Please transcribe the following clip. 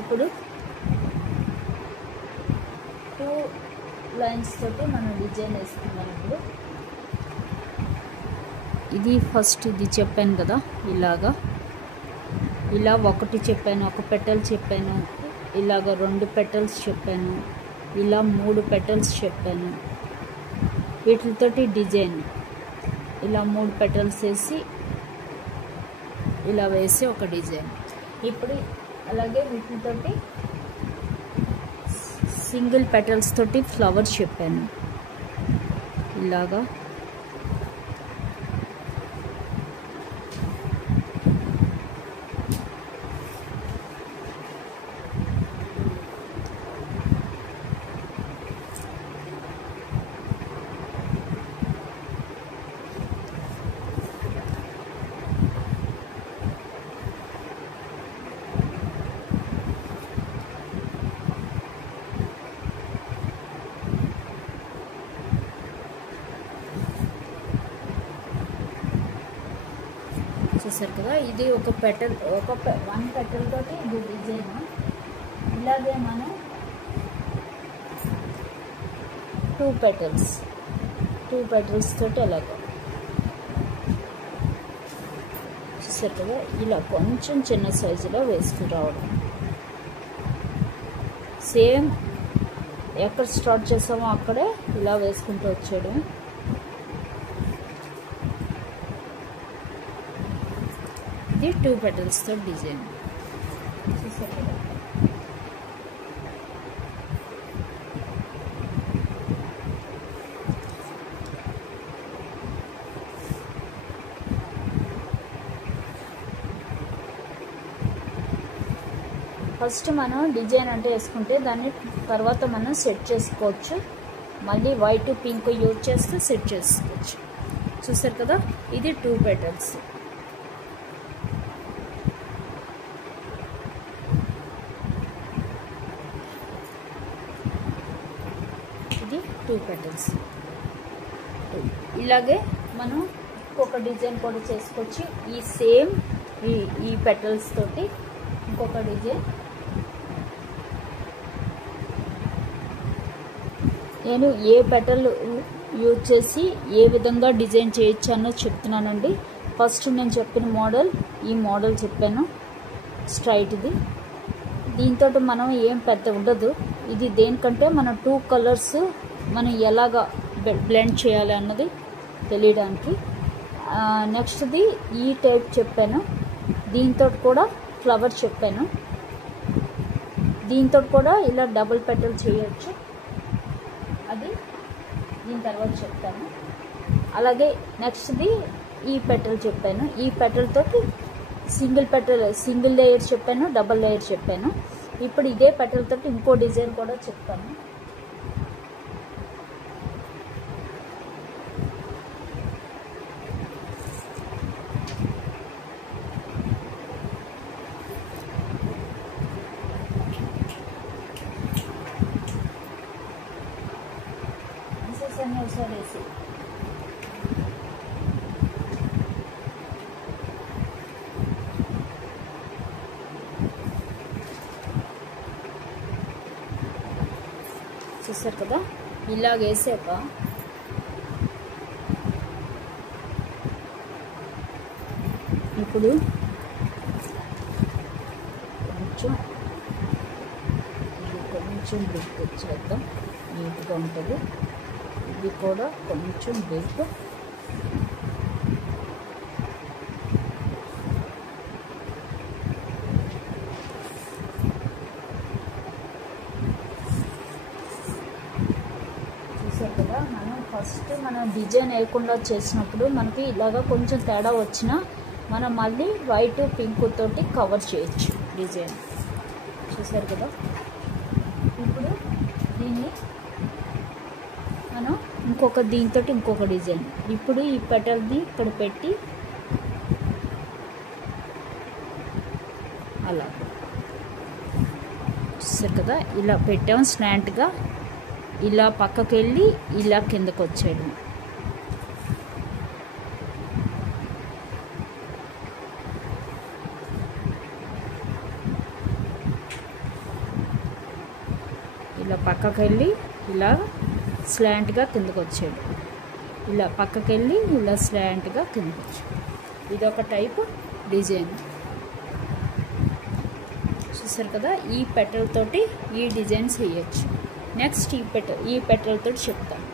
ఇప్పుడు 2 లైన్స్ తోటి మనం డిజైన్ వేసుకున్నాం. ఇప్పుడు ఇది ఫస్ట్ ఇది చెప్పాను కదా, ఇలా ఒకటి చెప్పాను, ఒక పెటల్ చెప్పాను, ఇలాగ 2 పెటల్స్ చెప్పాను, ఇలా 3 పెటల్స్ చెప్పాను. వీటితోటి డిజైన్ ఇలా 3 పెటల్స్ వేసి ఇలా వేసి ఒక డిజైన్. ఇప్పుడు అలాగే వీటితోటి సింగిల్ పెటల్స్ తోటి ఫ్లవర్స్ చెప్పాను. ఇలాగా చూసారు కదా, ఇది ఒక పెటల్, 1 పెటల్ తోటి ఇది డిజైన్. ఇలాగే మనం 2 పెటల్స్ తోటి అలాగా చూసారు కదా, ఇలా కొంచెం చిన్న సైజులో వేసుకుని రావడం. సేమ్ ఎక్కడ స్టార్ట్ చేసామో అక్కడే ఇలా వేసుకుంటూ వచ్చేయడం. ఇది 2 పెటల్స్తో డిజైన్ చూసారు కదా. ఫస్ట్ మనం డిజైన్ అంటే వేసుకుంటే దాన్ని తర్వాత మనం సెట్ చేసుకోవచ్చు. మళ్ళీ వైట్ పింక్ యూజ్ చేస్తే సెట్ చేసుకోవచ్చు. చూసారు కదా, ఇది 2 పెటల్స్. ఇది 2 పెటల్స్. ఇలాగే మనం ఇంకొక డిజైన్ కూడా చేసుకోవచ్చు. ఈ సేమ్ ఈ పెటల్స్ తోటి ఇంకొక డిజైన్ నేను ఏ పెటల్ యూజ్ చేసి ఏ విధంగా డిజైన్ చేయొచ్చు అన్నది చెప్తున్నానండి. ఫస్ట్ నేను చెప్పిన మోడల్, ఈ మోడల్ చెప్పాను స్ట్రైట్ది. దీంతో మనం ఏం పెద్ద ఉండదు. ఇది దేనికంటే మనం 2 కలర్స్ మనం ఎలాగా బ్లెండ్ చేయాలి అన్నది తెలియడానికి. నెక్స్ట్ది ఈ టైప్ చెప్పాను. దీంతో కూడా ఫ్లవర్ చెప్పాను. దీంతో కూడా ఇలా డబుల్ పెటల్ చేయొచ్చు, అది దీని తర్వాత చెప్తాను. అలాగే నెక్స్ట్ది ఈ పెటల్ చెప్పాను. ఈ పెటల్ తోటి సింగిల్ లేయర్ చెప్పాను, డబుల్ లేయర్ చెప్పాను. ఇప్పుడు ఇదే పెటల్ తోటి ఇంకో డిజైన్ కూడా చెప్తాను. ఒకసారి వేసి చూసారు కదా, ఇలా వేసాక ఇప్పుడు కొంచెం బ్రేక్ వచ్చేద్దాం, నీట్గా ఉంటుంది. ఇది కూడా కొంచెం బ్రేక్. చూసారు కదా, మనం డిజైన్ వేయకుండా చేసినప్పుడు మనకి ఇలాగా కొంచెం తేడా వచ్చినా మనం మళ్ళీ వైట్ పింక్ తోటి కవర్ చేయొచ్చు డిజైన్. చూసారు కదా, ఇప్పుడు దీన్ని మనం దీంతో ఇంకొక డిజైన్. ఇప్పుడు ఈ పెటల్ని ఇక్కడ పెట్టి అలా చూసారు కదా, ఇలా పెట్టాం స్లాంట్గా. ఇలా పక్కకి వెళ్ళి ఇలా కిందకు వచ్చేయడం. ఇలా పక్కకి వెళ్ళి ఇలా స్లాంట్గా కిందకు వచ్చాడు, ఇలా పక్కకి వెళ్ళి ఇలా స్లాంట్గా కిందకు వచ్చాడు. ఇదొక టైప్ డిజైన్. చూసారు కదా, ఈ పెటల్ తోటి ఈ డిజైన్స్ వేయచ్చు. నెక్స్ట్ ఈ పెటల్ తోటి చెప్తాను.